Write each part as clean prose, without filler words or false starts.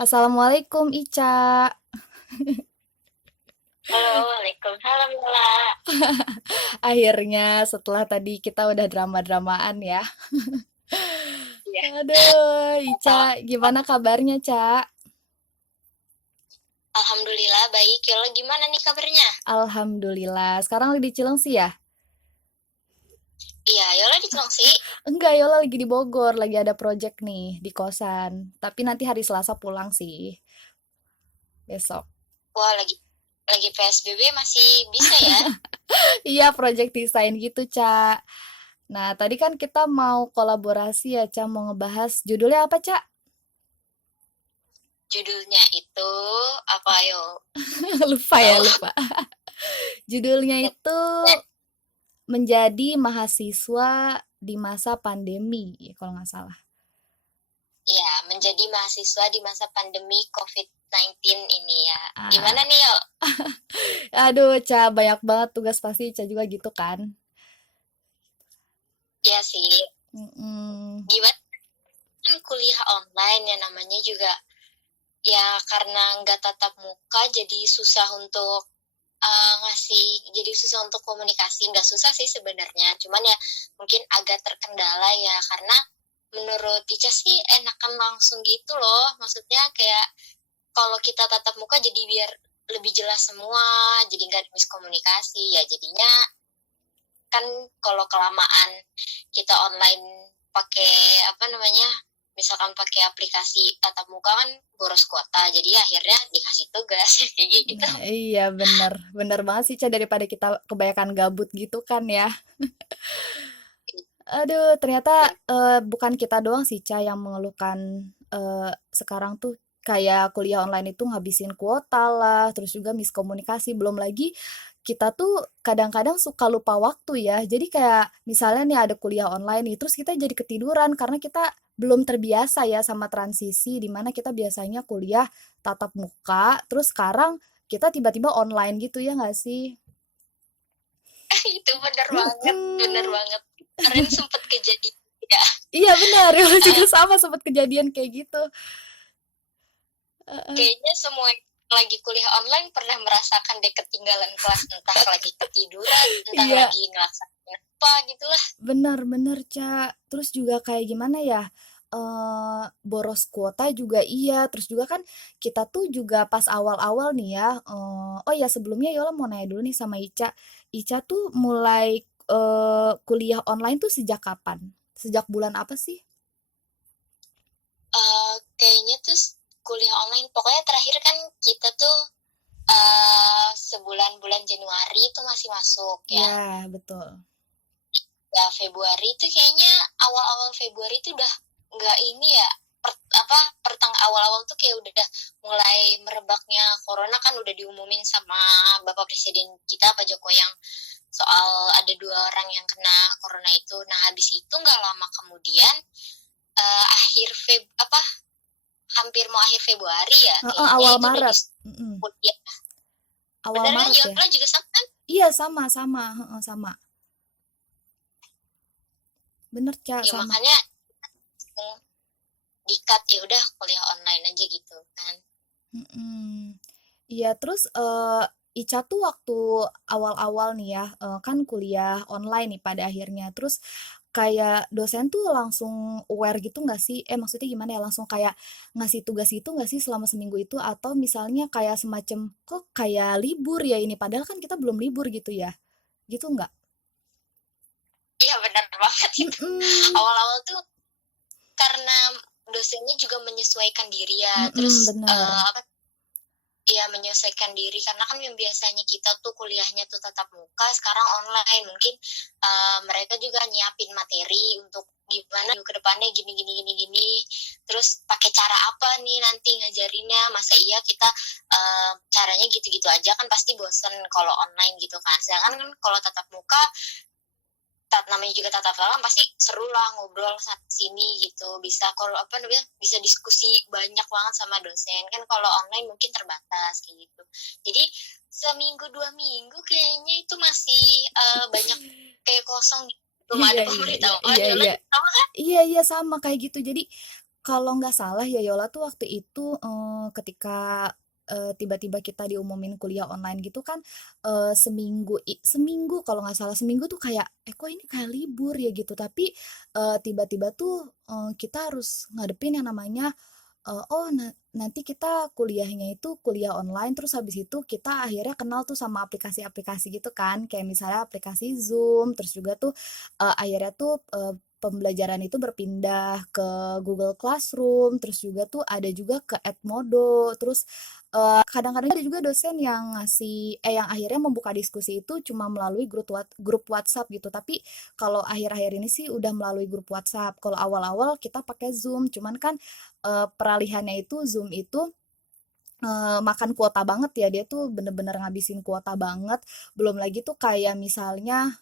Assalamualaikum Ica. Halo, Waalaikumsalam Lola. Akhirnya setelah tadi kita udah drama-dramaan ya. Iya, Aduh, sama. Ica, gimana kabarnya, Ca? Alhamdulillah baik. Yola gimana nih kabarnya? Alhamdulillah. Sekarang lagi di Cilengsi ya? Iya, Yola di Cilengsi. Enggak, Yola lagi di Bogor, lagi ada project nih di kosan. Tapi nanti hari Selasa pulang sih, besok. Wah, lagi PSBB masih bisa ya? Iya, project desain gitu, Ca. Nah, tadi kan kita mau kolaborasi ya, Ca, mau ngebahas judulnya apa, Ca? Judulnya itu apa yo? Lupa ya, Tahu? lupa. Judulnya itu menjadi mahasiswa di masa pandemi, kalau nggak salah. Ya, menjadi mahasiswa di masa pandemi COVID-19 ini ya. Gimana Ah, nih, Yo? aduh, Ca, banyak banget tugas pasti Ca juga gitu kan. Ya sih. Mm-mm. Gimana kan kuliah online ya namanya juga ya karena nggak tatap muka jadi susah untuk ngasih jadi susah untuk komunikasi. Nggak susah sih sebenarnya, cuman ya mungkin agak terkendala ya karena menurut Ica sih enakan langsung gitu loh, maksudnya kayak kalau kita tatap muka jadi biar lebih jelas semua, jadi nggak ada miskomunikasi ya. Jadinya kan kalau kelamaan kita online pakai apa namanya, misalkan pakai aplikasi tatap muka kan boros kuota, jadi akhirnya dikasih tugas kayak gitu. Nah, iya bener, bener banget sih Ca daripada kita kebanyakan gabut gitu kan ya. Aduh, ternyata bukan kita doang sih Ca yang mengeluhkan sekarang tuh kayak kuliah online itu ngabisin kuota lah, terus juga miskomunikasi, belum lagi kita tuh kadang-kadang suka lupa waktu ya. Jadi kayak misalnya nih ada kuliah online nih, terus kita jadi ketiduran karena kita belum terbiasa ya sama transisi di mana kita biasanya kuliah tatap muka, terus sekarang kita tiba-tiba online gitu ya nggak sih? Itu bener banget, bener Mm-mm. banget. Kemarin sempet kejadian ya. Iya benar, ya juga Eh, sama sempat kejadian kayak gitu. Heeh. Kayaknya semua yang lagi kuliah online pernah merasakan deh ketinggalan kelas, entah lagi ketiduran, entah Iya, lagi ngelaksanain apa gitulah. benar-benar, Ca. Terus juga kayak gimana ya? Boros kuota juga iya. Terus juga kan kita tuh juga pas awal-awal nih ya. Oh ya sebelumnya Yola mau nanya dulu nih sama Ica. Ica tuh mulai kuliah online tuh sejak kapan? Sejak bulan apa sih? Kayaknya tuh kuliah online, pokoknya terakhir kan kita tuh sebulan bulan Januari itu masih masuk ya. Ya, betul. Ya Februari itu kayaknya awal-awal Februari itu udah nggak ini ya, awal-awal tuh kayak udah mulai merebaknya corona, kan udah diumumin sama Bapak Presiden kita Pak Joko yang soal ada 2 orang yang kena corona itu. Nah habis itu nggak lama kemudian akhir hampir mau akhir Februari ya Heeh, kayaknya awal itu udah Maret. Mm-mm. disebut ya. Awal Bener kan Maret ya? Yola juga sama kan? Iya, sama-sama. Heeh, sama. Bener, Ca, Ya sama. makanya dikat ya udah kuliah online aja gitu kan. Mhm. Iya, terus, Ica tuh waktu awal-awal nih ya, kan kuliah online nih pada akhirnya, terus kayak dosen tuh langsung aware gitu nggak sih? Maksudnya gimana ya, langsung kayak ngasih tugas itu nggak sih selama seminggu itu? Atau misalnya kayak semacam, "Kok kayak libur ya ini?" Padahal kan kita belum libur gitu ya, gitu nggak? Iya benar banget itu. Mhm, Awal-awal tuh karena dosennya juga menyesuaikan diri ya, mhm, terus bener. apa ya, menyesuaikan diri karena kan yang biasanya kita tuh kuliahnya tuh tatap muka sekarang online, mungkin mereka juga nyiapin materi untuk gimana ke depannya gini gini gini gini, terus pakai cara apa nih nanti ngajarinnya, masa iya kita caranya gitu-gitu aja, kan pasti bosen kalau online gitu kan. Sedangkan kan kalau tatap muka, namanya juga tatap muka pasti seru lah, ngobrol sana sini gitu, bisa kalau apa namanya bisa diskusi banyak banget sama dosen, kan kalau online mungkin terbatas kayak gitu. Jadi seminggu 2 minggu kayaknya itu masih banyak kayak kosong, belum Iya ada iya iya pemberitahuan iya ya iya. lagi sama kan. Iya iya sama kayak gitu. Jadi Kalau nggak salah ya Yola tuh waktu itu, ketika, tiba-tiba kita diumumin kuliah online gitu kan, seminggu kalau nggak salah, seminggu tuh kayak, kok ini kayak libur ya?" Gitu. Tapi, tiba-tiba tuh, kita harus ngadepin yang namanya, oh nanti kita kuliahnya itu kuliah online, terus habis itu kita akhirnya kenal tuh sama aplikasi-aplikasi gitu kan, kayak misalnya aplikasi Zoom, terus juga tuh, akhirnya tuh, pembelajaran itu berpindah ke Google Classroom, terus juga tuh ada juga ke Edmodo, terus, kadang-kadang ada juga dosen yang yang akhirnya membuka diskusi itu cuma melalui grup WhatsApp gitu, tapi kalau akhir-akhir ini sih udah melalui grup WhatsApp. Kalau awal-awal kita pakai Zoom, cuman kan, peralihannya itu Zoom itu, makan kuota banget ya, dia tuh bener-bener ngabisin kuota banget, belum lagi tuh kayak misalnya,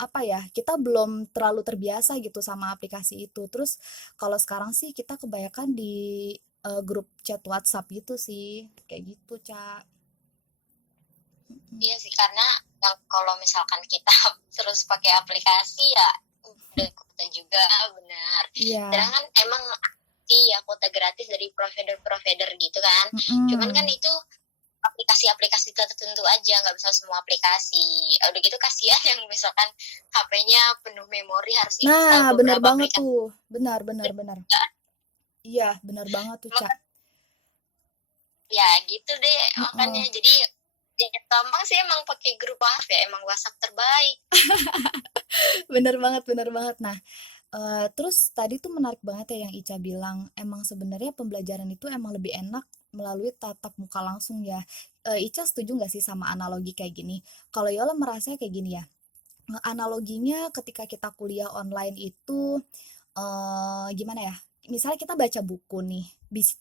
apa ya, kita belum terlalu terbiasa gitu sama aplikasi itu. Terus kalau sekarang sih kita kebanyakan di, grup chat WhatsApp gitu sih, kayak gitu, Ca. Mhm. Iya sih, karena yang kalau misalkan kita terus pakai aplikasi ya udah kuota juga, benar. Iya, Sedangkan emang sih ya kuota gratis dari provider-provider gitu kan. Cuman kan mhm. itu aplikasi-aplikasi tertentu aja, nggak bisa semua aplikasi. Udah gitu kasihan yang misalkan HP-nya penuh memori harus install Nah, bener beberapa banget aplikasi. tuh, benar benar benar. Iya, bener banget tuh, Ca. Ya gitu deh makanya. Heeh. Jadi ya gampang sih emang pakai grup WhatsApp ya, emang WhatsApp terbaik. Bener banget bener banget. Nah, terus tadi tuh menarik banget ya yang Ica bilang, emang sebenarnya pembelajaran itu emang lebih enak melalui tatap muka langsung ya. Ica setuju nggak sih sama analogi kayak gini? Kalau Yola merasanya kayak gini ya, analoginya ketika kita kuliah online itu, gimana ya, misalnya kita baca buku nih,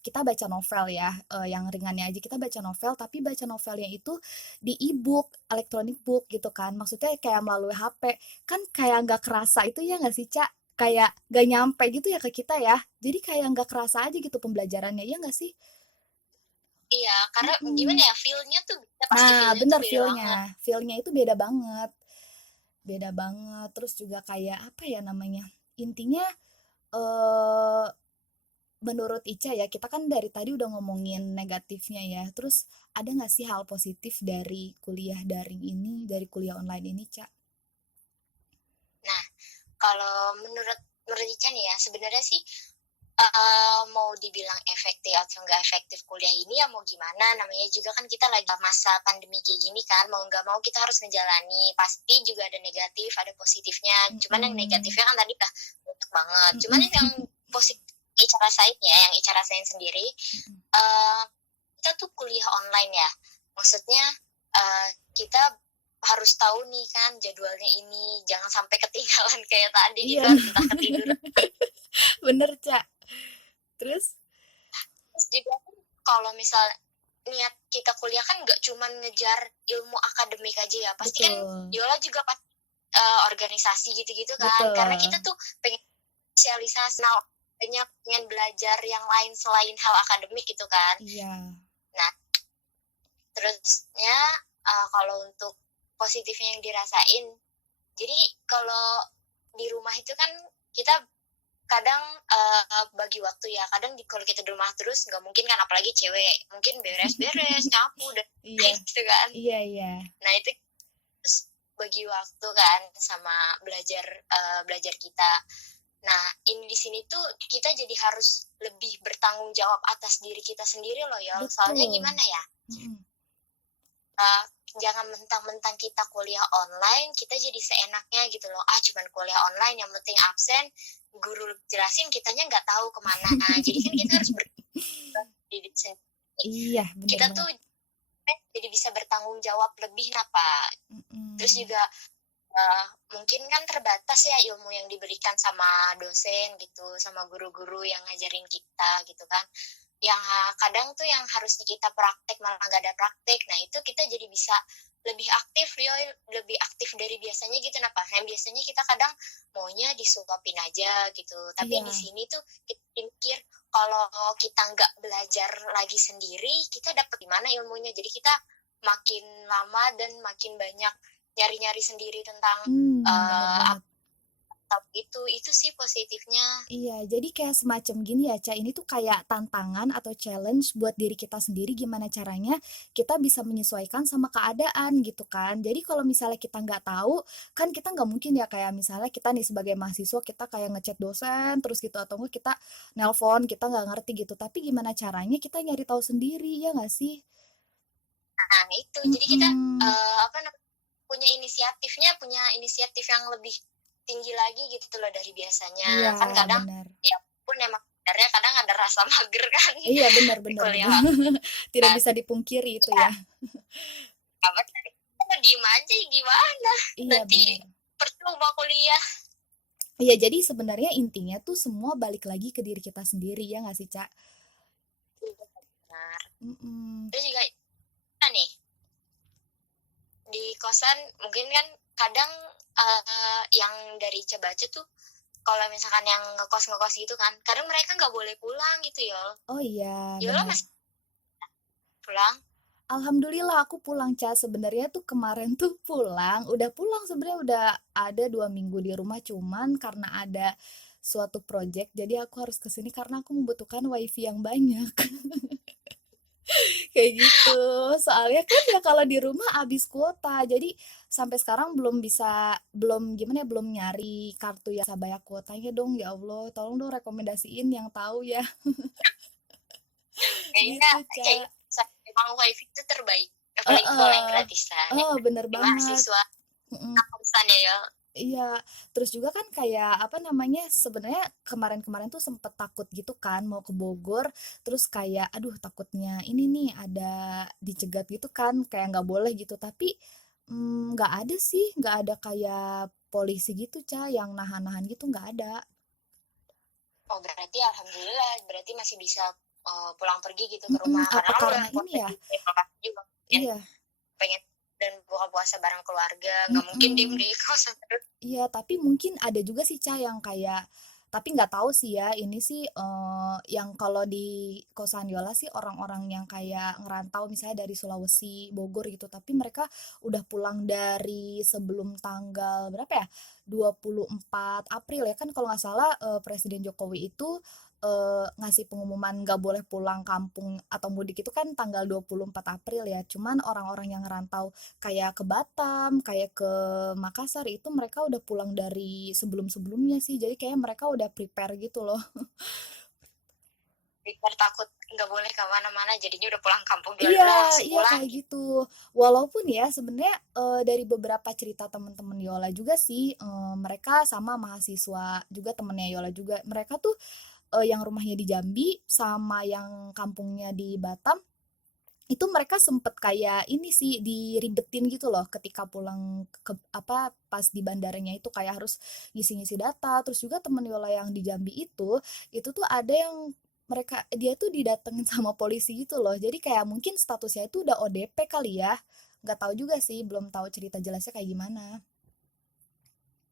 kita baca novel ya, yang ringannya aja kita baca novel, tapi baca novelnya itu di e-book, electronic book gitu kan, maksudnya kayak melalui HP, kan kayak nggak kerasa itu ya nggak sih, Cak? Kayak nggak nyampe gitu ya ke kita ya, jadi kayak nggak kerasa aja gitu pembelajarannya, iya nggak sih? Iya, karena gimana Mhm. ya, feel-nya tuh beda, pasti Nah, feel-nya tuh bener beda banget. feel-nya itu beda banget. Beda banget, terus juga kayak, apa ya namanya, intinya, eee, menurut Ica ya, kita kan dari tadi udah ngomongin negatifnya ya, terus ada nggak sih hal positif dari kuliah daring ini, dari kuliah online ini, Ca? Nah, kalau menurut menurut Ica nih ya, sebenarnya sih, mau dibilang efektif atau nggak efektif kuliah ini ya mau gimana, namanya juga kan kita lagi masa pandemi kayak gini kan, mau nggak mau kita harus menjalani. Pasti juga ada negatif, ada positifnya, cuman yang Mhm, negatifnya kan tadi udah banyak banget. Cuman yang mhm, positif Ica rasain ya, yang Ica rasain sendiri, mhm. eee, kita tuh kuliah online ya, maksudnya, kita harus tahu nih kan jadwalnya ini, jangan sampai ketinggalan kayak tadi gitu Iya, kan, entah ketiduran. bener, Ca. Terus? Terus juga kan kalau misal niat kita kuliah kan nggak cuman ngejar ilmu akademik aja ya, pasti kan Betul, Yola juga pas organisasi gitu-gitu kan, karena betul. kita tuh pengen sosialisasi, nah, pengen belajar yang lain selain hal akademik gitu kan. Iya, Nah, terusnya, kalau untuk positifnya yang dirasain, jadi kalau di rumah itu kan kita kadang, bagi waktu ya, kadang kalau kita di rumah terus nggak mungkin kan, apalagi cewek, mungkin beres-beres, nyapu, dan iya, lain gitu kan. iya iya. Nah itu terus bagi waktu kan sama belajar kita. Nah, ini di sini tuh kita jadi harus lebih bertanggung jawab atas diri kita sendiri loh ya. Soalnya Betul, gimana ya, mhm. eee, jangan mentang-mentang kita kuliah online, kita jadi seenaknya gitu loh, cuman kuliah online yang penting absen, guru jelasin kitanya nggak tahu kemana. Jadi kan kita harus diri sendiri, Iya, bener kita tuh banget, jadi bisa bertanggung jawab lebih apa. Terus mhm. juga, mungkin kan terbatas ya ilmu yang diberikan sama dosen gitu, sama guru-guru yang ngajarin kita gitu kan. Yang kadang tuh yang harusnya kita praktek malah nggak ada praktek. Nah itu kita jadi bisa lebih aktif yo, lebih aktif dari biasanya gitu. Nah, yang biasanya kita kadang maunya disuapin aja gitu. Tapi di Iya, sini tuh kita pikir kalau kita nggak belajar lagi sendiri, kita dapat di mana ilmunya. Jadi kita makin lama dan makin banyak nyari-nyari sendiri tentang bener uh, banget. tetap gitu, itu sih positifnya. Iya, jadi kayak semacam gini ya, Ca, ini tuh kayak tantangan atau challenge buat diri kita sendiri gimana caranya kita bisa menyesuaikan sama keadaan gitu kan. Jadi kalau misalnya kita nggak tahu, kan kita nggak mungkin ya kayak misalnya kita nih sebagai mahasiswa kita kayak ngechat dosen terus gitu atau enggak kita nelpon kita nggak ngerti gitu. Tapi gimana caranya kita nyari tahu sendiri ya nggak sih? Nah, itu. Jadi kita, Mhm. apa namanya, punya inisiatif yang lebih tinggi lagi gitu loh dari biasanya. Iya, Kan kadang, benar. ya pun emang sebenarnya kadang ada rasa mager kan Iya, benar di benar benar. kuliah online Tidak kan. bisa dipungkiri itu Iya, ya. apa tadi, kalau diem aja gimana, Iya, nanti benar. percuma kuliah. Iya, jadi sebenarnya intinya tuh semua balik lagi ke diri kita sendiri, ya nggak sih, Cak? Benar. Mhm. Terus juga nih, di kosan mungkin kan kadang, yang dari baca tuh kalau misalkan yang ngekos-ngekos gitu kan, kadang mereka nggak boleh pulang gitu ya. Oh iya, Yola benar. masih pulang? Alhamdulillah aku pulang, Cak. Sebenarnya tuh kemarin tuh pulang, udah pulang sebenarnya udah ada 2 minggu di rumah, cuman karena ada suatu project, jadi aku harus ke sini karena aku membutuhkan wifi yang banyak. Kayak gitu. Soalnya kan ya kalau di rumah habis kuota. Jadi sampai sekarang belum gimana ya, belum nyari kartu yang bisa banyak kuotanya dong. Ya Allah, tolong dong rekomendasiin yang tahu ya. Kayaknya Gitu, kayaknya Cak. emang WiFi itu terbaik, apalagi kalau yang Heeh. gratisan ya. Oh, bener Di banget. mahasiswa Mm-mm. kosan ya, ya. Iya, terus juga kan kayak apa namanya, sebenarnya kemarin-kemarin tuh sempet takut gitu kan mau ke Bogor, terus kayak aduh takutnya ini nih ada dicegat gitu kan, kayak nggak boleh gitu. Tapi nggak ada sih, nggak ada kayak polisi gitu, Ca, yang nahan-nahan gitu nggak ada. Oh berarti alhamdulillah, berarti masih bisa pulang pergi gitu ke rumah. Karena Apa kan udah karena ini puasa ya? di lokasi juga, pengen Iya. pengen dan buka puasa bareng keluarga, nggak mungkin diem Mm-mm. di kosan terus. Iya, tapi mungkin ada juga sih, Ca, yang kayak tapi nggak tahu sih ya, ini sih yang kalau di kosan Yola sih orang-orang yang kayak ngerantau misalnya dari Sulawesi, Bogor gitu, tapi mereka udah pulang dari sebelum tanggal berapa ya? 24 April ya kan kalau nggak salah Presiden Jokowi itu ngasih pengumuman nggak boleh pulang kampung atau mudik itu kan tanggal 24 April ya. Cuman orang-orang yang ngerantau kayak ke Batam, kayak ke Makassar itu mereka udah pulang dari sebelum-sebelumnya sih. Jadi kayak mereka udah prepare gitu loh. Biar takut nggak boleh kemana-mana, jadinya udah pulang kampung duluan, Iya, udah langsung iya pulang kayak gitu. gitu. Walaupun ya sebenarnya dari beberapa cerita temen-temen Yola juga sih, mereka sama mahasiswa juga temennya Yola juga. Mereka tuh yang rumahnya di Jambi sama yang kampungnya di Batam itu mereka sempet kayak ini sih diribetin gitu loh ketika pulang ke apa pas di bandaranya itu kayak harus ngisi-ngisi data terus juga temen Yola yang di Jambi itu tuh ada yang dia tuh didatengin sama polisi gitu loh jadi kayak mungkin statusnya itu udah ODP kali ya nggak tahu juga sih belum tahu cerita jelasnya kayak gimana.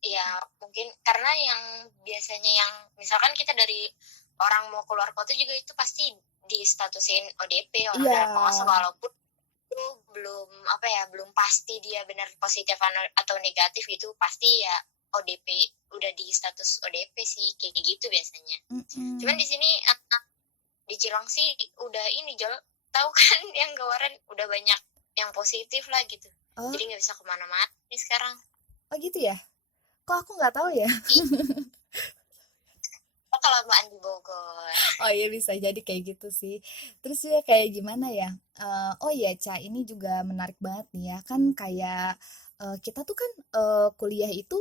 Ya mungkin karena yang biasanya yang misalkan kita dari orang mau keluar kota juga itu pasti di statusin ODP, orang Iya. dalam pengawasan, walaupun itu belum apa ya, belum pasti dia benar positif atau negatif gitu, pasti ya ODP, udah di status ODP sih kayak gitu biasanya. Cuman Mm-mm. di sini di Cilengsi udah ini Jol, tahu kan yang kemarin udah banyak yang positif lah gitu. Oh, Jadi nggak bisa kemana-mana nih sekarang. oh gitu ya, kok aku nggak tahu ya. Ih, kelamaan di Bogor. Oh iya bisa jadi kayak gitu sih. Terus juga kayak gimana ya? Oh iya Ca, ini juga menarik banget nih ya. Kan kayak kita tuh kan kuliah itu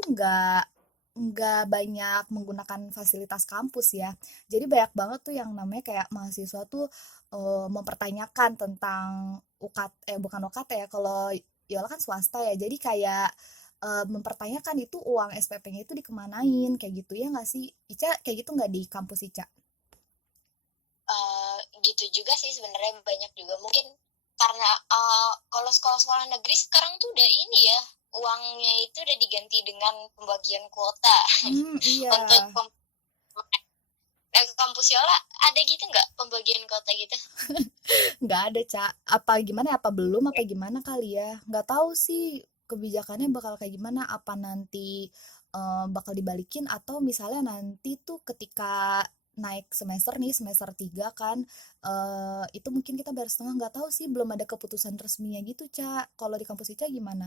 nggak banyak menggunakan fasilitas kampus ya. Jadi banyak banget tuh yang namanya kayak mahasiswa tuh mempertanyakan tentang bukan UKT ya. Kalau Yola kan swasta ya. Jadi kayak mempertanyakan itu uang SPP-nya itu dikemanain kayak gitu ya nggak sih? Ica kayak gitu nggak di kampus Ica? Gitu juga sih sebenarnya, banyak juga mungkin karena kalau sekolah-sekolah negeri sekarang tuh udah ini ya, uangnya itu udah diganti dengan pembagian kuota. Iya. Untuk kampus Yola ada gitu nggak pembagian kuota gitu? Nggak ada, Cak. Apa gimana ya, apa belum apa gimana kali ya? Nggak tahu sih kebijakannya bakal kayak gimana, apa nanti bakal dibalikin atau misalnya nanti tuh ketika naik semester nih, semester 3 kan, itu mungkin kita bayar setengah, nggak tahu sih, belum ada keputusan resminya gitu, Ca. Kalau di kampus Ica gimana?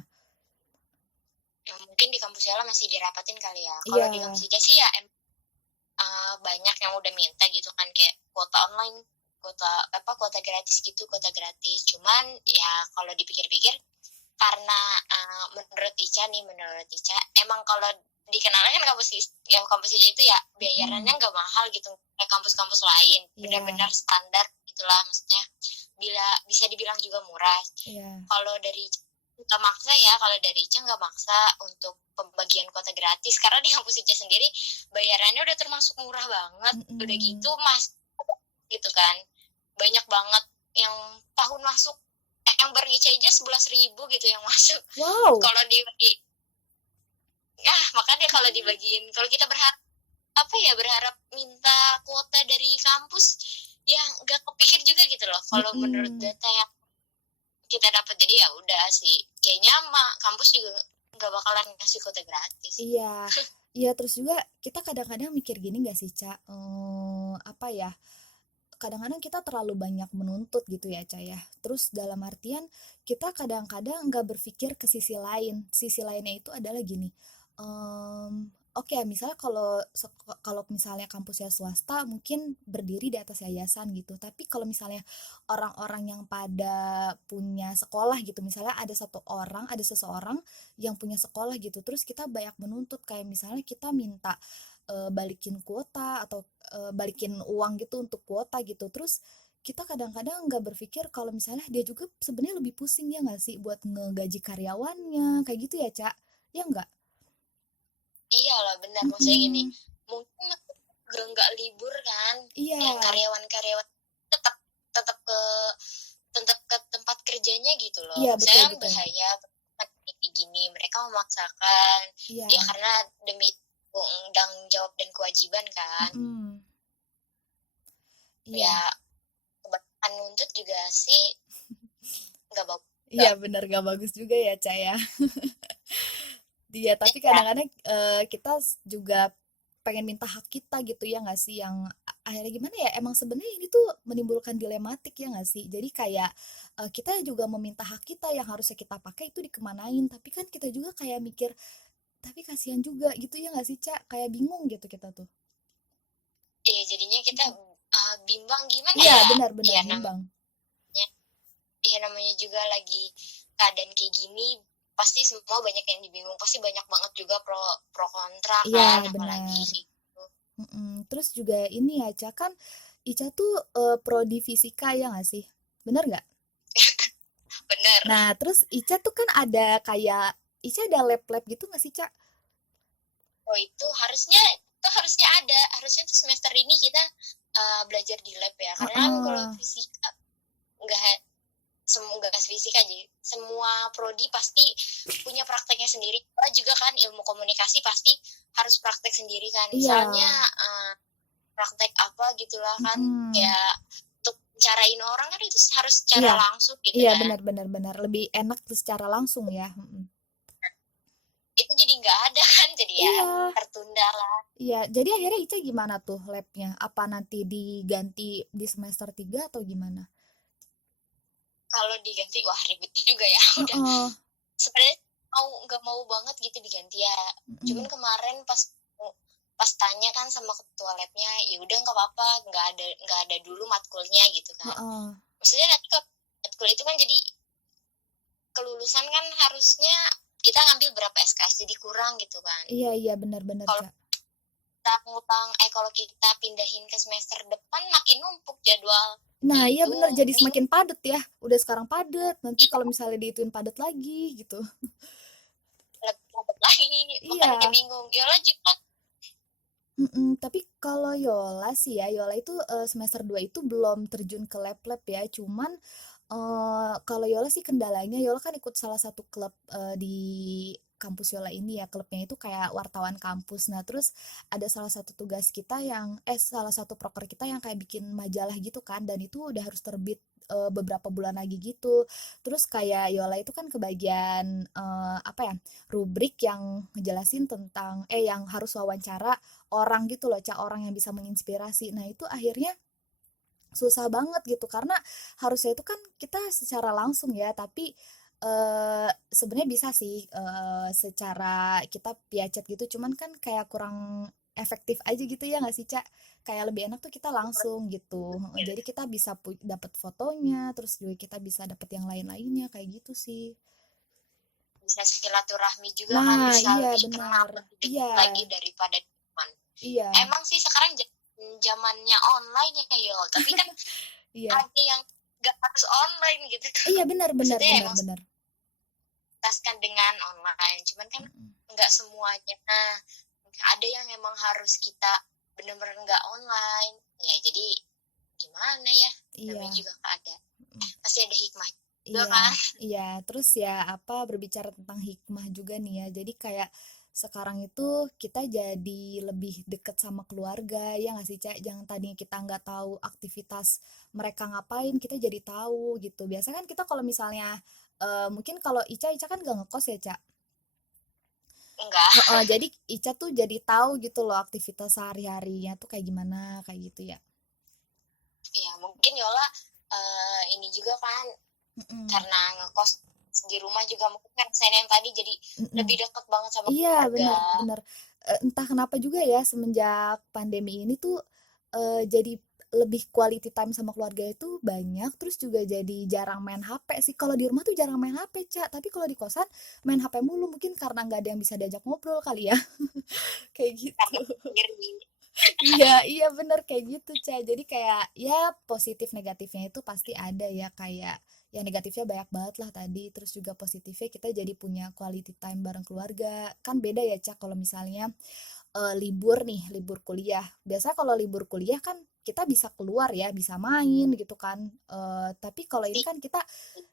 Ya, mungkin di kampus Yala masih dirapatin kali ya. Kalau Iya, di kampus Ica sih ya banyak yang udah minta gitu kan kayak kuota online, kuota gratis gitu, kuota gratis. Cuman ya kalau dipikir-pikir karena menurut Ica emang kalau dikenalnya kan kampus Ica itu ya bayarannya mhm, nggak mahal gitu kayak kampus-kampus lain, iya, benar-benar standar gitulah maksudnya. Bila bisa dibilang juga murah. iya, Kalau dari nggak maksa ya, kalau dari Ica nggak maksa untuk pembagian kuota gratis karena di kampus Ica sendiri bayarannya udah termasuk murah banget. Udah gitu mhm. mas gitu kan banyak banget yang tahun masuk yang bareng Ica aja 11.000 gitu yang masuk. Wow! Kalau dibagi ya makanya kalau dibagiin kalau kita berharap berharap minta kuota dari kampus ya nggak kepikir juga gitu loh kalau menurut Mhm, data yang kita dapat. Jadi ya udah sih kayaknya mah kampus juga nggak bakalan ngasih kuota gratis sih. iya. Iya, terus juga kita kadang-kadang mikir gini nggak sih, Ca, apa ya, kadang-kadang kita terlalu banyak menuntut gitu ya, Ca, ya. Terus dalam artian kita kadang-kadang nggak berpikir ke sisi lain. Sisi lainnya itu adalah gini, oke, misalnya kalau misalnya kampusnya swasta mungkin berdiri di atas yayasan gitu. Tapi kalau misalnya orang-orang yang pada punya sekolah gitu, misalnya ada seseorang yang punya sekolah gitu, terus kita banyak menuntut kayak misalnya kita minta balikin kuota atau balikin uang gitu untuk kuota gitu. Terus kita kadang-kadang nggak berpikir kalau misalnya dia juga sebenarnya lebih pusing ya nggak sih buat ngegaji karyawannya kayak gitu ya, Cak? Ya nggak? Iyalah benar maksudnya gini Mm-mm. mungkin juga nggak libur kan Iya, yang karyawan-karyawan tetap tetap ke tetap ke tempat kerjanya gitu loh. iya betul Saya kan betul. bahaya kayak gini mereka memaksakan ya Iya, karena demi tanggung jawab dan kewajiban kan. mm-mm. Ya Iya, kebanyakan nuntut juga sih nggak bagus iya juga. bener gak bagus juga ya, Cak ya. Iya, tapi Ya kadang-kadang kita juga pengen minta hak kita gitu ya nggak sih yang akhirnya gimana ya emang sebenarnya ini tuh menimbulkan dilematik ya nggak sih jadi kayak kita juga meminta hak kita yang harusnya kita pakai itu dikemanain tapi kan kita juga kayak mikir tapi kasihan juga gitu ya nggak sih Cak kayak bingung gitu kita tuh. iya jadinya kita Mm-mm. bimbang gimana Iya ya. benar-benar Ya bimbang. namanya juga lagi keadaan kayak gini pasti semua banyak yang dibingung pasti banyak banget juga pro pro kontra Iya kan apalagi benar. gitu. Mm-mm. Terus juga ini ya Cak kan Ica tuh prodi fisika ya nggak sih bener nggak? Bener. Nah terus Ica tuh kan ada kayak Ica ada lab-lab gitu nggak sih Cak? Oh itu harusnya ada harusnya tuh semester ini kita belajar di lab ya karena kan kalau Heeh. fisika nggak nggak fisika aja semua prodi pasti punya prakteknya sendiri. Kita juga kan ilmu komunikasi pasti harus praktek sendiri kan Iya, misalnya praktek apa gitulah kan mhm. kayak untuk bicarain orang kan itu harus secara Iya langsung gitu iya, kan. benar benar benar, lebih enak tuh secara langsung ya, mhm. Itu jadi nggak ada kan jadi ya Iya tertunda lah. iya, jadi akhirnya Ica gimana tuh lab-nya? Apa nanti diganti di semester 3 atau gimana? Kalau diganti wah ribet juga ya udah Heeh, sebenarnya nggak mau banget gitu diganti ya. Cuman mhm, kemarin pas tanya kan sama ketua labnya ya udah nggak apa-apa nggak ada dulu matkulnya gitu kan. heeh. Maksudnya nanti kalau matkul itu kan jadi kelulusan kan harusnya kita ngambil berapa SKS jadi kurang gitu kan. Iya iya, benar benar, Kalau Cak. kalau kita pindahin ke semester depan makin numpuk jadwal Nah iya gitu benar, jadi bingung. semakin padat ya, udah sekarang padat, nanti Iya kalau misalnya diituin padat lagi gitu. lebih ribet lagi makanya Iya, bingung ya lah juga. tapi kalau Yola sih ya, Yola itu semester 2 itu belum terjun ke lab-lab ya, cuman kalau Yola sih kendalanya, Yola kan ikut salah satu klub di kampus Yola ini ya, klubnya itu kayak wartawan kampus. Nah, terus ada salah satu tugas kita yang salah satu proker kita yang kayak bikin majalah gitu kan, dan itu udah harus terbit beberapa bulan lagi gitu. Terus kayak Yola itu kan kebagian apa ya, rubrik yang ngejelasin tentang yang harus wawancara orang gitu loh, orang yang bisa menginspirasi. Nah, itu akhirnya susah banget gitu karena harusnya itu kan kita secara langsung ya, tapi sebenarnya bisa sih secara kita via chat gitu, cuman kan kayak kurang efektif aja gitu ya nggak sih, Cak? Kayak lebih enak tuh kita langsung gitu. Jadi kita bisa dapat fotonya, terus juga kita bisa dapat yang lain-lainnya kayak gitu sih. Bisa silaturahmi juga kan, Nah, bisa iya lebih kenal benar. lebih Iya, dekat lagi daripada teman. iya, Emang sih sekarang zamannya online ya Yol, tapi kan iya. ada yang nggak harus online gitu. Iya benar benar Maksudnya benar emang benar. taskan dengan online, cuman kan Mm-mm. nggak semuanya. Nah, ada yang emang harus kita bener-bener nggak online. Ya jadi gimana ya? Namanya Iya. juga ada. Pasti ada hikmah juga Iya, kan. iya. Terus ya apa berbicara tentang hikmah juga nih ya. Jadi kayak sekarang itu kita jadi lebih deket sama keluarga ya nggak sih, Cak? Jangan tadinya kita nggak tahu aktivitas mereka ngapain, kita jadi tahu gitu. Biasanya kan kita kalau misalnya mungkin kalau Ica kan nggak ngekos ya, Cak? Enggak. Heeh, jadi Ica tuh jadi tahu gitu loh aktivitas sehari-harinya tuh kayak gimana kayak gitu ya. Ya mungkin Yola ini juga kan Mm-mm, karena ngekos di rumah juga mungkin kan saya yang tadi jadi mm-mm. lebih dekat banget sama Iya, keluarga. bener bener. Entah kenapa juga ya semenjak pandemi ini tuh, jadi lebih quality time sama keluarga itu banyak, terus juga jadi jarang main HP sih. Kalau di rumah tuh jarang main HP, Ca, tapi kalau di kosan main HP mulu, mungkin karena nggak ada yang bisa diajak ngobrol kali ya, kayak gitu. Karena sendiri. Iya iya bener kayak gitu, Ca. Jadi kayak ya positif negatifnya itu pasti ada ya, kayak yang negatifnya banyak banget lah tadi, terus juga positifnya kita jadi punya quality time bareng keluarga. Kan beda ya, Ca, kalau misalnya libur nih, libur kuliah. Biasa kalau libur kuliah kan kita bisa keluar ya, bisa main gitu kan. Tapi kalau ini kan kita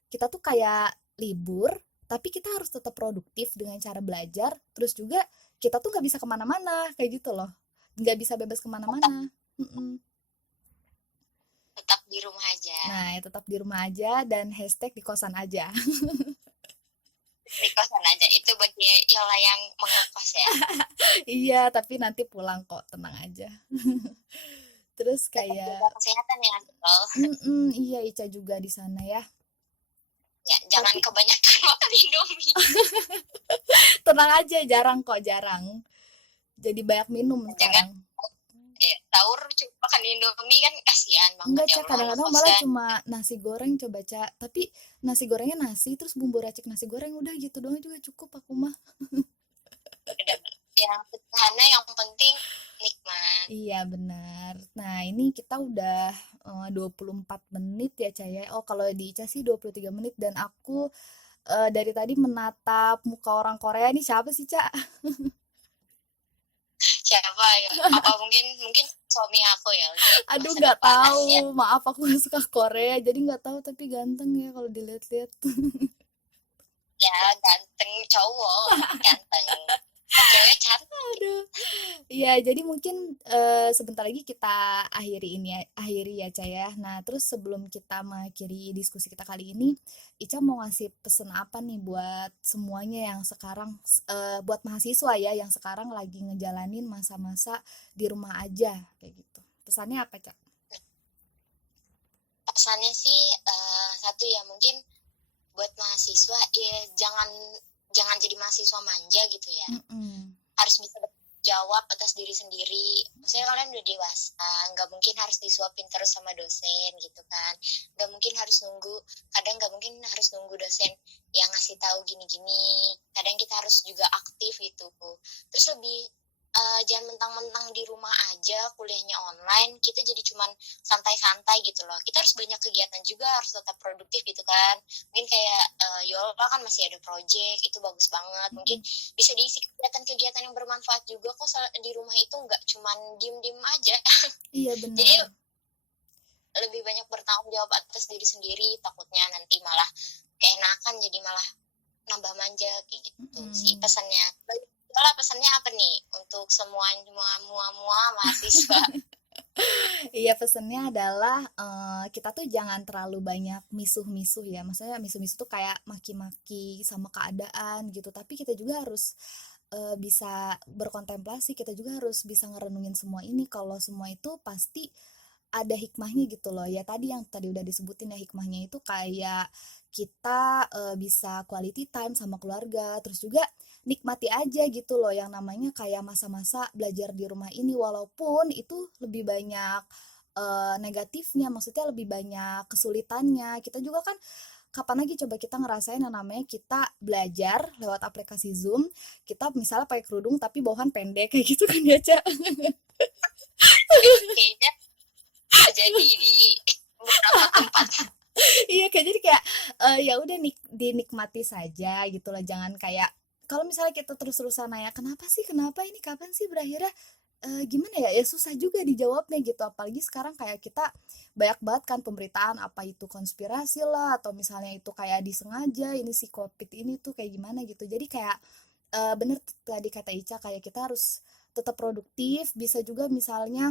kita tuh kayak libur, tapi kita harus tetap produktif dengan cara belajar. Terus juga kita tuh nggak bisa kemana-mana kayak gitu loh, nggak bisa bebas tetap kemana-mana. Mm-mm. tetap di rumah aja. Nah, ya tetap di rumah aja dan hashtag di kosan aja. Di kosan aja itu bagi Yola yang mengekos ya. Iya, tapi nanti pulang kok, tenang aja. Terus Tetap kayak, jaga kesehatan ya Yol. iya Ica juga di sana ya. Ya jangan Tapi kebanyakan makan Indomie. tenang aja, jarang kok, jarang. Jadi banyak minum Jangan sekarang. sahur cuma makan Indomie kan kasihan banget Enggak, ya Cak, Allah anak kadang-kadang malah kosan. cuma nasi goreng coba, Cak. Tapi nasi gorengnya nasi, terus bumbu racik nasi goreng, udah gitu doang juga cukup aku mah. Udah yang sederhana yang penting nikmat. Iya, benar. Nah, ini kita udah 24 menit ya, Cak ya. Oh, kalau di Ica sih 23 menit dan aku dari tadi menatap muka orang Korea nih, siapa sih, Cak? Siapa ya? Apa mungkin mungkin suami aku ya untuk Aduh, masa nggak depan. tahu. Ya, Maaf, aku nggak suka Korea, jadi nggak tahu. Tapi ganteng ya kalau dilihat-lihat. ya ganteng cowok, ganteng. Cewek cantik. Aduh. Iya, jadi mungkin sebentar lagi kita akhiri ya, Ca ya. Nah, terus sebelum kita mengakhiri diskusi kita kali ini, Ica mau ngasih pesen apa nih buat semuanya yang sekarang buat mahasiswa ya yang sekarang lagi ngejalanin masa-masa di rumah aja kayak gitu. Pesannya apa, Ca? Pesannya sih satu ya mungkin buat mahasiswa ya jangan jangan jadi mahasiswa manja gitu ya. Mm-mm. Harus bisa jawab atas diri sendiri. Maksudnya kalian udah dewasa, nggak mungkin harus disuapin terus sama dosen gitu kan. Nggak mungkin harus nunggu, kadang nggak mungkin harus nunggu dosen yang ngasih tahu gini-gini. Kadang kita harus juga aktif gitu. Terus lebih jangan mentang-mentang di rumah aja kuliahnya online, kita jadi cuman santai-santai gitu loh. Kita harus banyak kegiatan juga, harus tetap produktif gitu kan. Mungkin kayak Yola kan masih ada project, itu bagus banget. Mungkin Mm-mm. bisa diisi kegiatan-kegiatan yang bermanfaat juga kok di rumah itu nggak cuman diem-diem aja. Iya Jadi benar. lebih banyak bertanggung jawab atas diri sendiri, takutnya nanti malah keenakan jadi malah nambah manja kayak gitu sih Mhm. pesannya. Kalau pesannya apa nih untuk semua mua-mua mahasiswa? Iya, pesennya adalah, kita tuh jangan terlalu banyak misuh-misuh ya, maksudnya misuh-misuh tuh kayak maki-maki sama keadaan gitu, tapi kita juga harus, bisa berkontemplasi, kita juga harus bisa ngerenungin semua ini, kalau semua itu pasti ada hikmahnya gitu loh. Ya tadi yang tadi udah disebutin ya, hikmahnya itu kayak kita, bisa quality time sama keluarga, terus juga nikmati aja gitu loh yang namanya kayak masa-masa belajar di rumah ini, walaupun itu lebih banyak, negatifnya, maksudnya lebih banyak kesulitannya. Kita juga kan kapan lagi coba kita ngerasain yang namanya kita belajar lewat aplikasi Zoom, kita misalnya pakai kerudung tapi bawahan pendek kayak gitu kan ya, Ca? Kayaknya terjadi di beberapa tempat. Iya, kayak jadi kayak, ya udah dinikmati saja gitu loh, jangan kayak kalau misalnya kita terus-terusan nanya, "Kenapa sih? Kenapa ini? Kapan sih berakhirnya?" Gimana ya, ya susah juga dijawabnya gitu, apalagi sekarang kayak kita banyak banget kan pemberitaan, apa itu konspirasi lah, atau misalnya itu kayak disengaja, ini si Covid ini tuh kayak gimana gitu. Jadi kayak, bener tadi kata Ica, kayak kita harus tetap produktif, bisa juga misalnya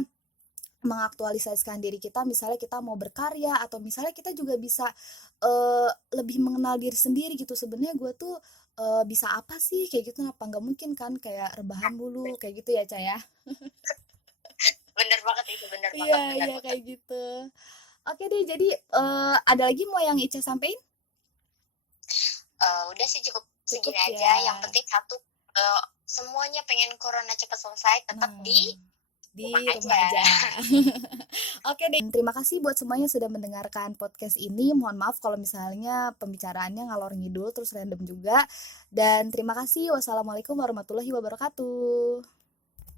mengaktualisasikan diri kita, misalnya kita mau berkarya atau misalnya kita juga bisa, lebih mengenal diri sendiri gitu, sebenarnya gue tuh, bisa apa sih kayak gitu, apa nggak mungkin kan kayak rebahan dulu kayak gitu ya, Ca, ya? Bener banget itu, Iya bener iya banget. kayak gitu. Oke deh, jadi, ada lagi mau yang Ica sampein? Udah sih cukup Cukup segini ya? aja, yang penting satu, semuanya pengen corona cepat selesai, tetap di Nah, rumah di rumah aja. aja. Oke deh, terima kasih buat semuanya sudah mendengarkan podcast ini. Mohon maaf kalau misalnya pembicaraannya ngalor ngidul terus random juga. Dan terima kasih. Wassalamualaikum warahmatullahi wabarakatuh.